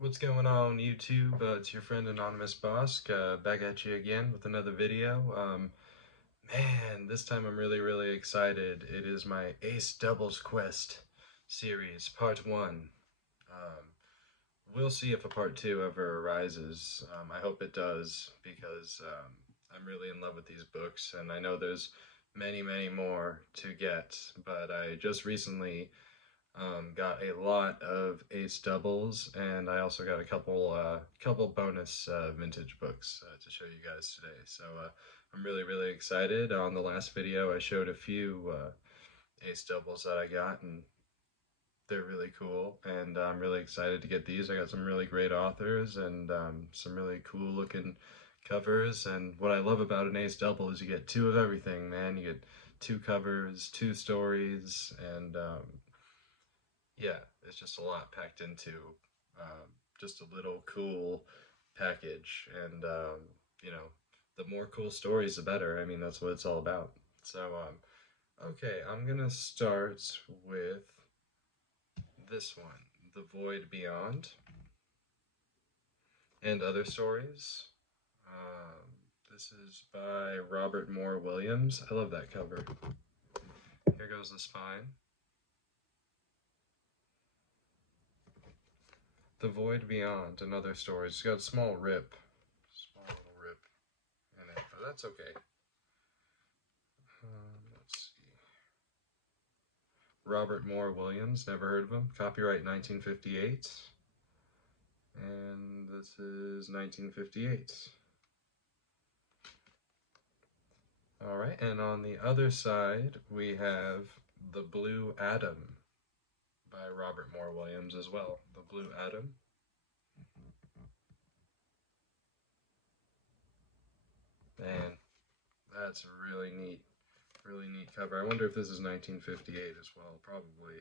What's going on YouTube? It's your friend Anonymous Bosk, back at you again with another video. Man, this time I'm really excited. It is my Ace Doubles Quest series, part 1. Um, we'll see if a part 2 ever arises. I hope it does, because I'm really in love with these books, and I know there's many more to get, but I just recently got a lot of Ace doubles, and I also got a couple bonus vintage books to show you guys today. So I'm really excited. On the last video, I showed a few Ace doubles that I got, and they're really cool. And I'm really excited to get these. I got some really great authors and some really cool looking covers. And what I love about an Ace double is you get two of everything, man. You get two covers, two stories, and yeah, it's just a lot packed into just a little cool package. And, you know, the more cool stories, the better. I mean, that's what it's all about. So, okay, I'm going to start with this one, The Void Beyond and Other Stories. This is by Robert Moore Williams. I love that cover. Here goes the spine. The Void Beyond and Other Stories. It's got a small little rip in it, but that's okay. Let's see. Robert Moore Williams, never heard of him. Copyright 1958. And this is 1958. Alright, and on the other side, we have The Blue Atom by Robert Moore Williams as well. The Blue Atom. Man, that's a really neat cover. I wonder if this is 1958 as well. Probably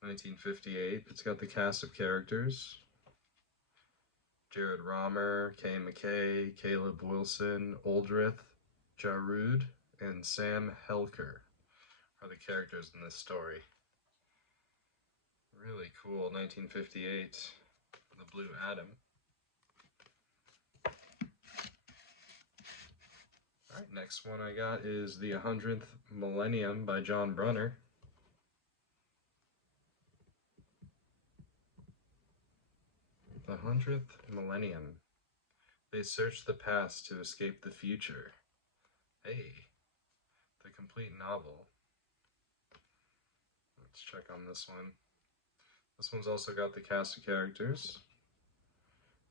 1958. It's got the cast of characters. Jared Romer, Kay McKay, Caleb Wilson, Oldrith, Jarud, and Sam Helker are the characters in this story. Really cool, 1958, The Blue Atom. Alright, next one I got is The 100th Millennium by John Brunner. The 100th Millennium. They search the past to escape the future. Hey, the complete novel. Let's check on this one. This one's also got the cast of characters,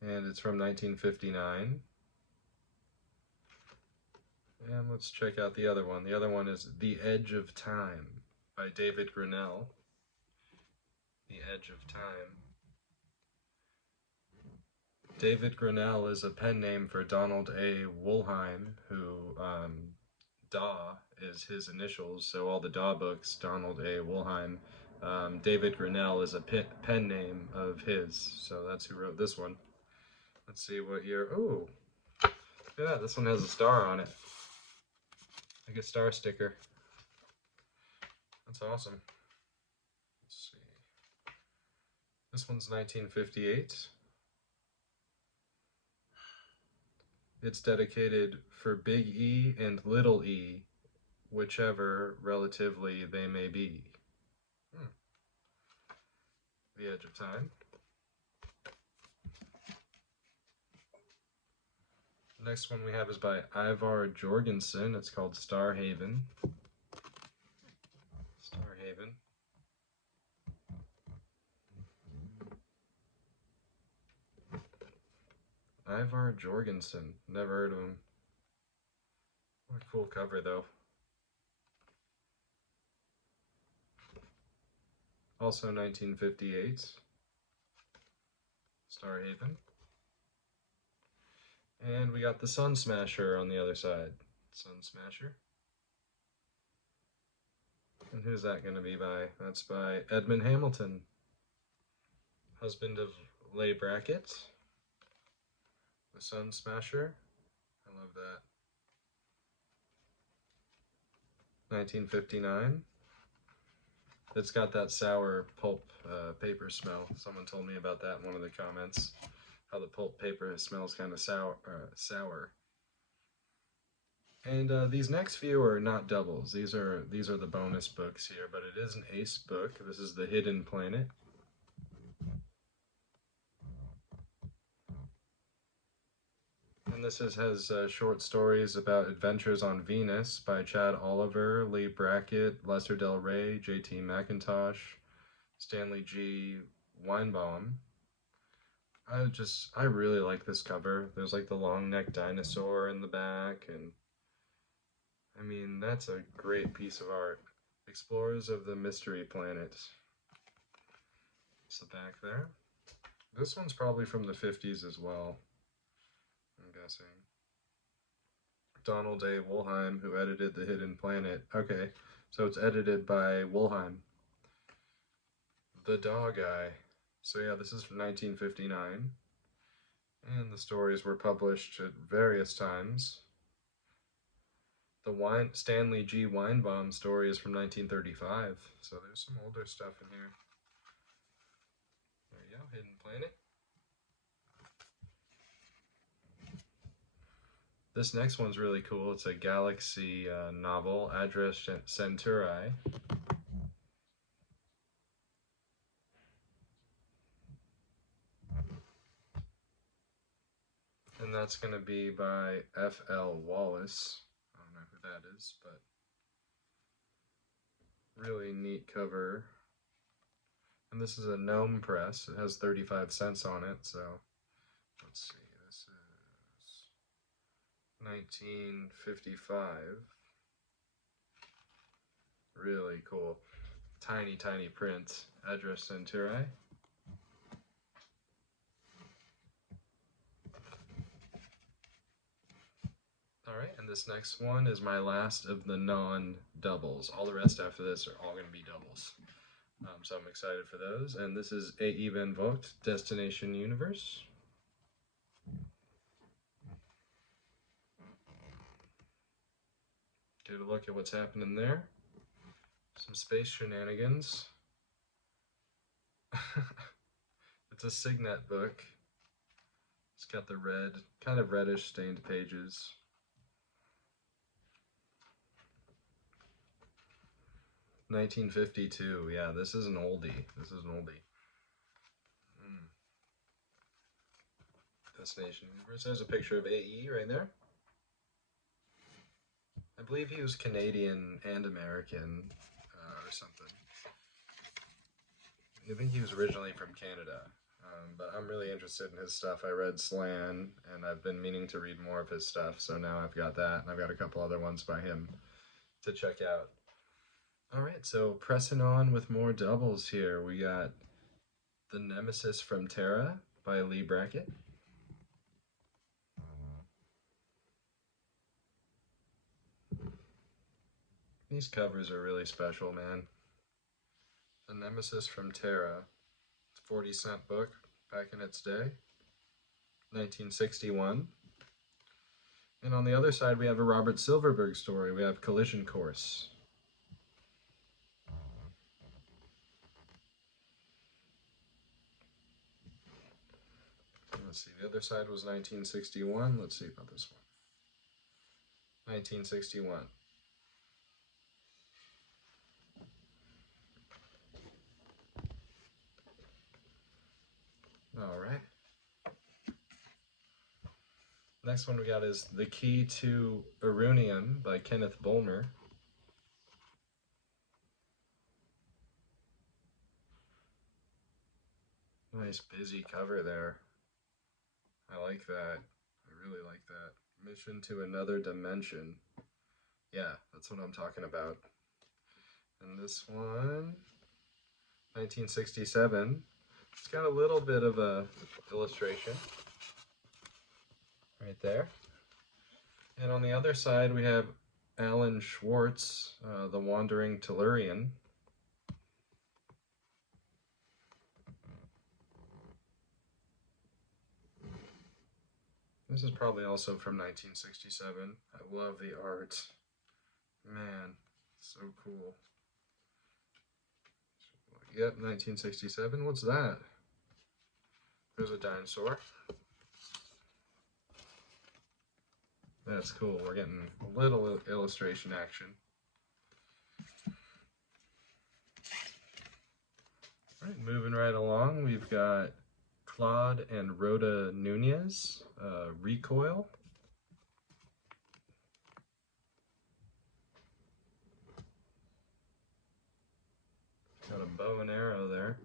and it's from 1959. And let's check out the other one. The other one is The Edge of Time by David Grinnell. The Edge of Time. David Grinnell is a pen name for Donald A. Wollheim, who Daw is his initials, so all the Daw books, Donald A. Wollheim. David Grinnell is a pen name of his, so that's who wrote this one. Let's see what year. Oh, look at that. This one has a star on it, like a star sticker. That's awesome. Let's see. This one's 1958. It's dedicated for Big E and Little E, whichever relatively they may be. The Edge of Time. The next one we have is by Ivar Jorgensen. It's called Starhaven. Starhaven. Ivar Jorgensen. Never heard of him. What a cool cover, though. Also 1958. Starhaven. And we got the Sun Smasher on the other side. Sun Smasher. And who's that going to be by? That's by Edmund Hamilton, husband of Leigh Brackett. The Sun Smasher. I love that. 1959. It's got that sour pulp paper smell. Someone told me about that in one of the comments. How the pulp paper smells kind of sour. And these next few are not doubles. These are the bonus books here, but it is an ace book. This is The Hidden Planet. And this has short stories about adventures on Venus by Chad Oliver, Lee Brackett, Lester Del Rey, J.T. McIntosh, Stanley G. Weinbaum. I really like this cover. There's like the long neck dinosaur in the back, and I mean, that's a great piece of art. Explorers of the Mystery Planet. It's the back there. This one's probably from the 50s as well, I'm guessing. Donald A. Wollheim, who edited The Hidden Planet. Okay, so it's edited by Wollheim. The Dog Eye. So yeah, this is from 1959. And the stories were published at various times. The Stanley G. Weinbaum story is from 1935. So there's some older stuff in here. There you go, Hidden Planet. This next one's really cool. It's a Galaxy novel, Address Centauri. And that's going to be by F.L. Wallace. I don't know who that is, but really neat cover. And this is a Gnome press. It has 35 cents on it, so let's see. This is 1955. Really cool. Tiny, tiny print. Address Centauri. Alright, and this next one is my last of the non-doubles. All the rest after this are all going to be doubles. So I'm excited for those. And this is A.E. Van Vogt, Destination Universe. Get a look at what's happening there. Some space shenanigans. It's a Signet book. It's got the red, kind of reddish stained pages. (1952). Yeah, this is an oldie. This is an oldie. Destination Universe. There's a picture of AE right there. I believe he was Canadian and American or something. I think he was originally from Canada, but I'm really interested in his stuff. I read Slan, and I've been meaning to read more of his stuff, so now I've got that, and I've got a couple other ones by him to check out. Alright, so pressing on with more doubles here. We got The Nemesis from Terra by Lee Brackett. These covers are really special, man. The Nemesis from Terra. It's a 40-cent book back in its day. 1961. And on the other side, we have a Robert Silverberg story. We have Collision Course. Let's see, the other side was 1961. Let's see about this one. 1961. All right. Next one we got is The Key to Irunium by Kenneth Bulmer. Nice busy cover there. I like that. I really like that. Mission to Another Dimension. Yeah, that's what I'm talking about. And this one, 1967. It's got a little bit of a illustration right there. And on the other side, we have Alan Schwartz, The Wandering Tellurian. This is probably also from 1967. I love the art. Man, so cool. Yep, 1967. What's that? There's a dinosaur. That's cool. We're getting a little illustration action. All right, moving right along, we've got Claude and Rhoda Nunez, Recoil. Got a bow and arrow there.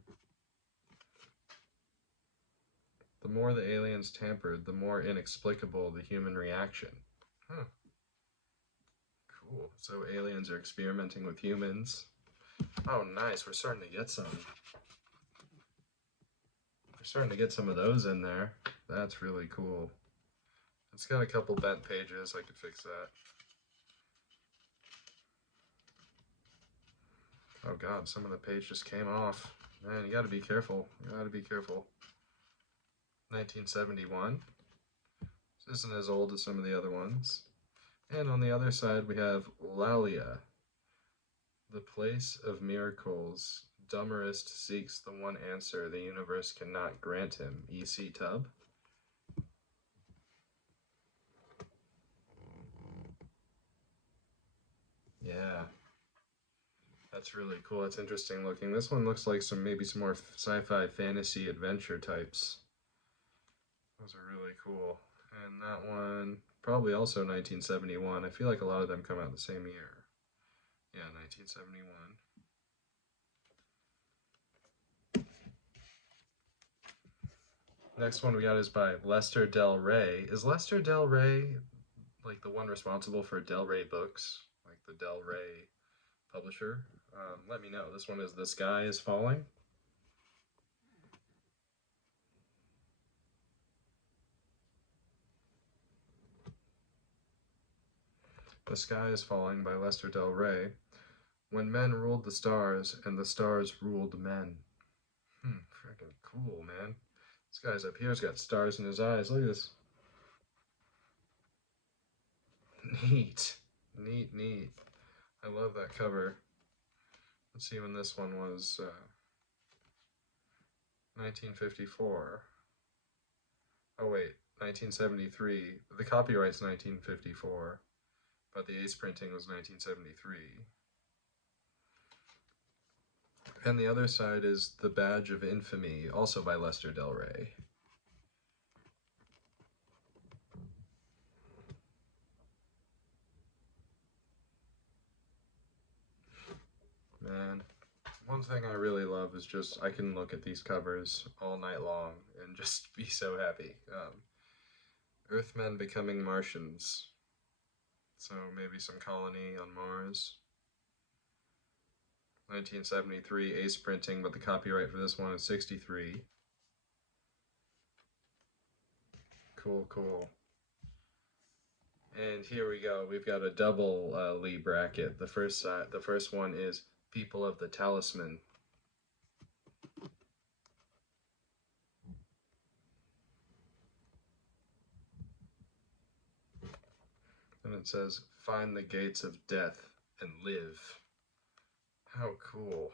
The more the aliens tampered, the more inexplicable the human reaction. Huh. Cool. So aliens are experimenting with humans. Oh, nice. We're starting to get some. We're starting to get some of those in there. That's really cool. It's got a couple bent pages. I could fix that. Oh god, some of the page just came off. Man, you gotta be careful. You gotta be careful. 1971. This isn't as old as some of the other ones. And on the other side we have Lalia. The place of miracles. Dummerist seeks the one answer the universe cannot grant him. E.C. Tubb. Yeah. That's really cool. It's interesting looking. This one looks like maybe some more sci-fi fantasy adventure types. Those are really cool. And that one, probably also 1971. I feel like a lot of them come out the same year. Yeah, 1971. Next one we got is by Lester Del Rey. Is Lester Del Rey like the one responsible for Del Rey Books? Like the Del Rey publisher? Let me know. This one is The Sky is Falling. The Sky is Falling by Lester Del Rey. When men ruled the stars and the stars ruled men. Freaking cool, man. This guy's up here's got stars in his eyes. Look at this. Neat. Neat, neat. I love that cover. Let's see when this one was. 1954. Oh wait, 1973. The copyright's 1954, but the ace printing was 1973. And the other side is The Badge of Infamy, also by Lester Del Rey. Man, one thing I really love is just I can look at these covers all night long and just be so happy. Earthmen becoming Martians. So maybe some colony on Mars. 1973 ace printing, but the copyright for this one is 63. Cool, cool. And here we go. We've got a double Lee bracket. The first one is People of the Talisman. And it says, find the gates of death and live. How cool.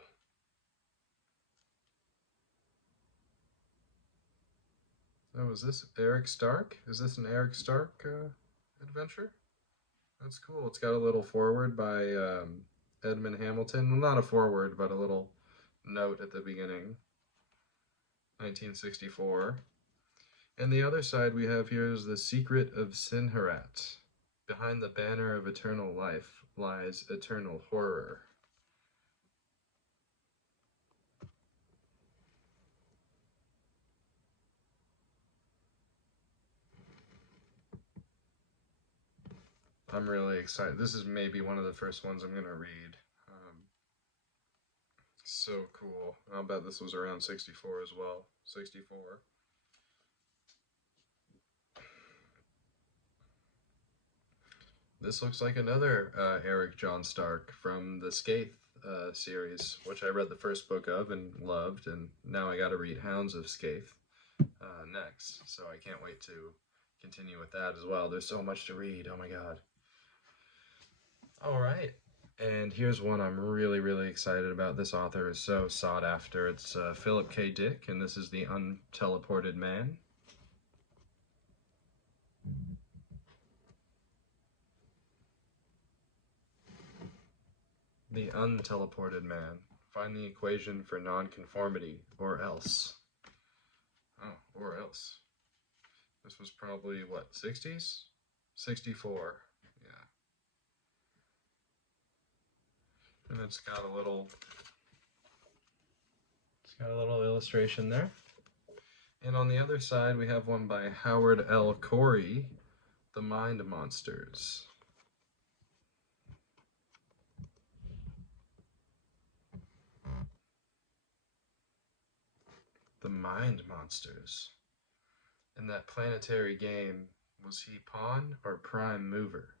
Oh, is this Eric Stark? Is this an Eric Stark adventure? That's cool. It's got a little foreword by Edmund Hamilton. Well, not a foreword, but a little note at the beginning. 1964. And the other side we have here is The Secret of Sinharat. Behind the banner of eternal life lies eternal horror. I'm really excited. This is maybe one of the first ones I'm going to read. So cool. I'll bet this was around 64 as well. 64. This looks like another Eric John Stark from the Skaith series, which I read the first book of and loved, and now I got to read Hounds of Skaith next, so I can't wait to continue with that as well. There's so much to read. Oh my god. All right. And here's one I'm really, really excited about. This author is so sought after. It's Philip K. Dick, and this is The Unteleported Man. The Unteleported Man. Find the equation for nonconformity, or else. Oh, or else. This was probably, what, 60s? 64, yeah. And it's got a little illustration there. And on the other side, we have one by Howard L. Corey, The Mind Monsters. The Mind Monsters. In that planetary game, was he pawn or prime mover?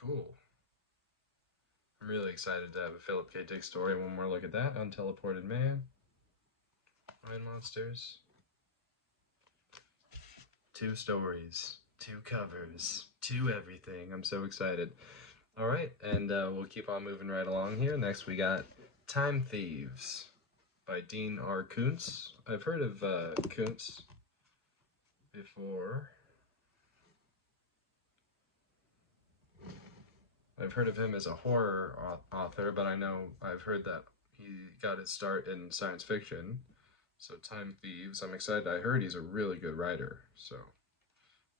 Cool. I'm really excited to have a Philip K. Dick story. One more look at that. Unteleported Man. Mind Monsters. 2 stories, 2 covers, 2 everything. I'm so excited. All right, and we'll keep on moving right along here. Next, we got Time Thieves by Dean R. Koontz. I've heard of Koontz before. I've heard of him as a horror author, but I know I've heard that he got his start in science fiction. So Time Thieves, I'm excited. I heard he's a really good writer, so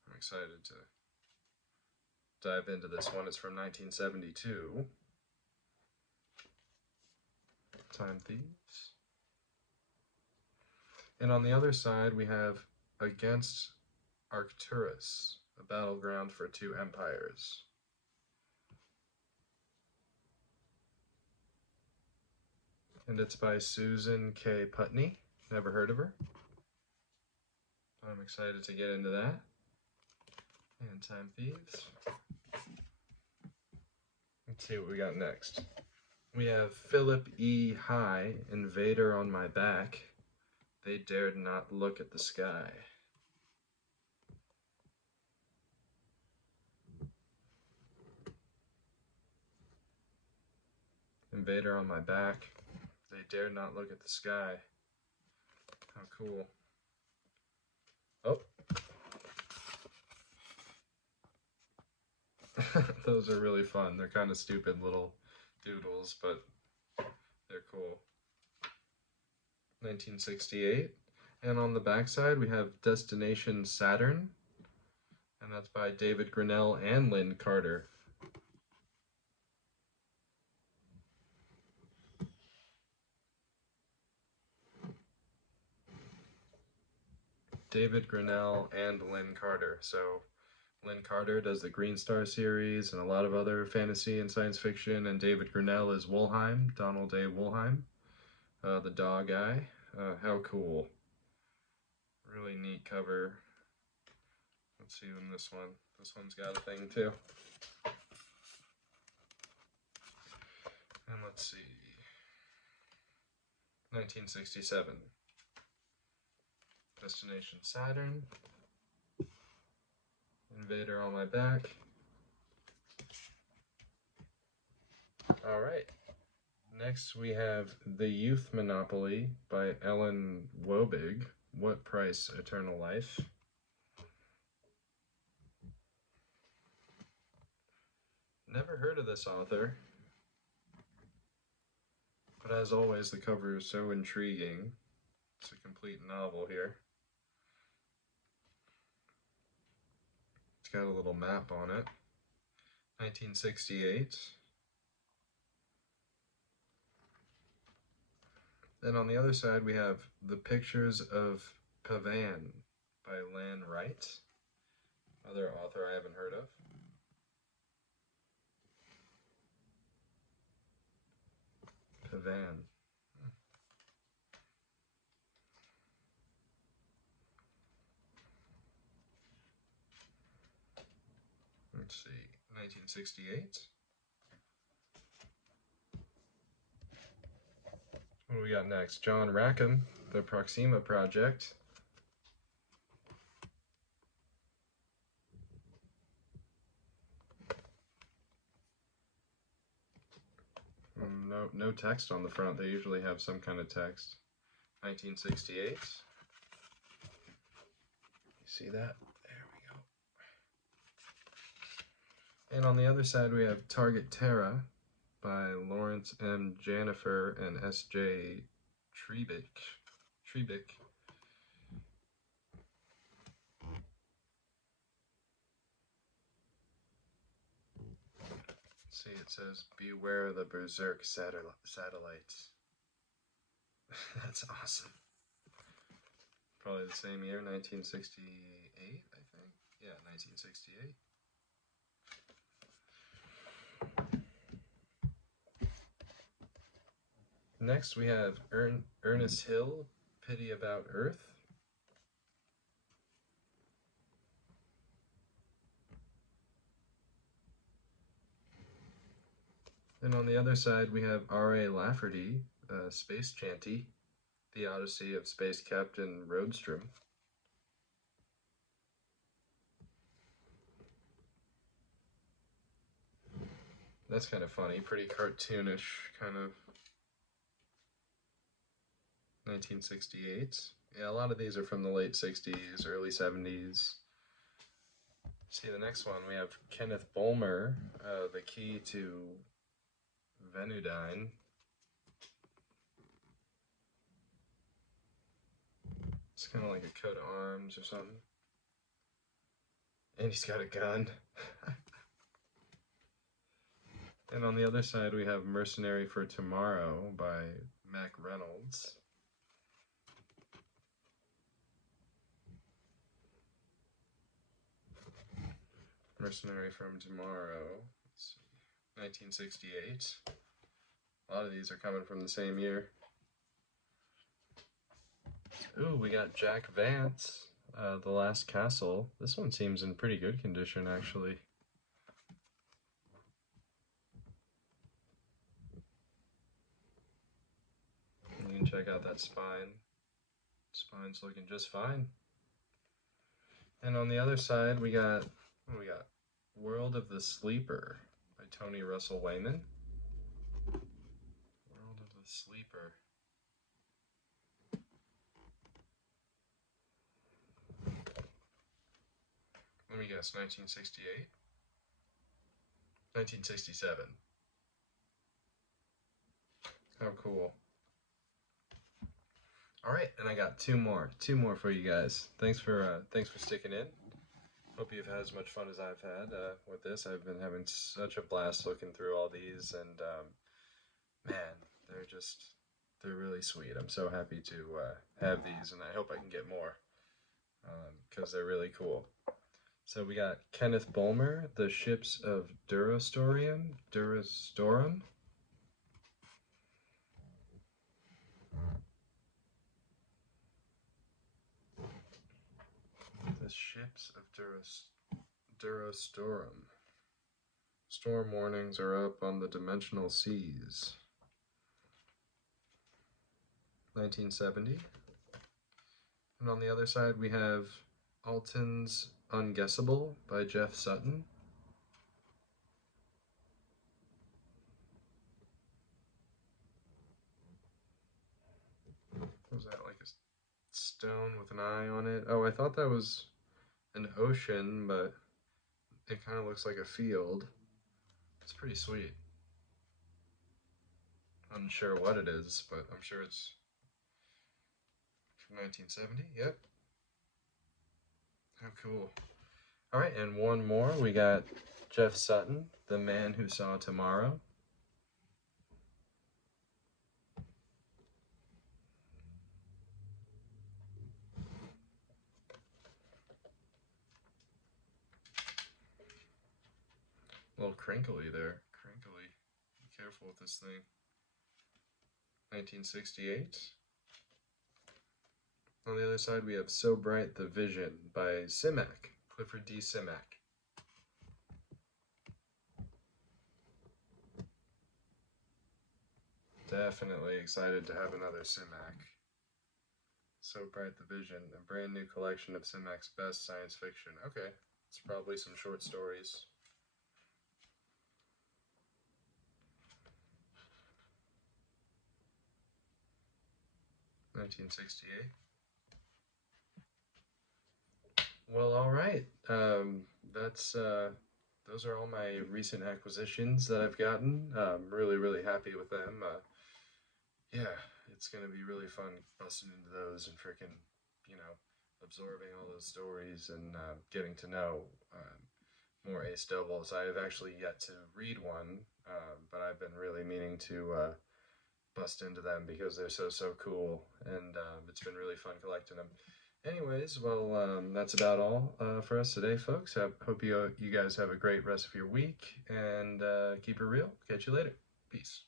I'm excited to dive into this one. It's from 1972. Time Thieves. And on the other side, we have Against Arcturus, a battleground for 2 empires. And it's by Susan K. Putney. Never heard of her. I'm excited to get into that. And Time Thieves. Let's see what we got next. We have Philip E. High, Invader on My Back. They dared not look at the sky. Invader on My Back. They dared not look at the sky. How cool. Oh. Those are really fun. They're kind of stupid little doodles, but they're cool. 1968. And on the back side, we have Destination Saturn. And that's by David Grinnell and Lynn Carter. David Grinnell and Lynn Carter. So Lynn Carter does the Green Star series and a lot of other fantasy and science fiction, and David Grinnell is Wollheim, Donald A. Wollheim, the dog guy. How cool. Really neat cover. Let's see in this one. This one's got a thing too. And let's see. 1967. Destination Saturn. Invader on My Back. Alright. Next we have The Youth Monopoly by Ellen Wobig. What Price? Eternal Life. Never heard of this author. But as always, the cover is so intriguing. It's a complete novel here. It's got a little map on it. 1968. Then on the other side, we have The Pictures of Pavan by Lan Wright. Another author I haven't heard of. Pavan. Let's see, 1968. What do we got next? John Rackham, The Proxima Project. no text on the front. They usually have some kind of text. 1968. You see that? There we go. And on the other side, we have Target Terra by Lawrence M. Janifer and S.J. Trebick. See, it says, "Beware the Berserk satellites." That's awesome. Probably the same year, 1968, I think. Yeah, 1968. Next, we have Ernest Hill, Pity About Earth. And on the other side, we have R.A. Lafferty, Space Chanty, The Odyssey of Space Captain Roadstrom. That's kind of funny, pretty cartoonish, kind of. 1968. Yeah, a lot of these are from the late 60s, early 70s. See, the next one, we have Kenneth Bulmer, The Key to Venudyne. It's kind of like a coat of arms or something. And he's got a gun. And on the other side, we have Mercenary for Tomorrow by Mac Reynolds. Mercenary from Tomorrow, let's see, 1968. A lot of these are coming from the same year. Ooh, we got Jack Vance, The Last Castle. This one seems in pretty good condition, actually. You can check out that spine. Spine's looking just fine. And on the other side, we got, what we got? World of the Sleeper by Tony Russell Wayman. World of the Sleeper. Let me guess, 1968? 1967. How cool. Alright, and I got two more for you guys. Thanks for sticking in. Hope you've had as much fun as I've had with this. I've been having such a blast looking through all these, and man, they're really sweet. I'm so happy to have these, and I hope I can get more because they're really cool. So we got Kenneth Bulmer, The Ships of Durostorum. The Ships of Durostorum. Storm warnings are up on the dimensional seas. 1970. And on the other side we have Alton's Unguessable by Jeff Sutton. What was that, like a stone with an eye on it? Oh, I thought that was an ocean, but it kind of looks like a field. It's pretty sweet. I'm unsure what it is, but I'm sure it's from 1970. Yep. How cool. All right, and one more. We got Jeff Sutton, The Man Who Saw Tomorrow. A little crinkly there. Crinkly. Be careful with this thing. 1968. On the other side, we have So Bright the Vision by Simak, Clifford D. Simak. Definitely excited to have another Simak. So Bright the Vision, a brand new collection of Simak's best science fiction. Okay, it's probably some short stories. 1968. Well, all right. That's those are all my recent acquisitions that I've gotten. Really, really happy with them. Yeah, it's gonna be really fun busting into those and freaking, absorbing all those stories and getting to know more ace doubles. I have actually yet to read one, but I've been really meaning to bust into them because they're so cool, and it's been really fun collecting them. Anyways, well, that's about all for us today, folks. I hope you guys have a great rest of your week, and keep it real. Catch you later. Peace.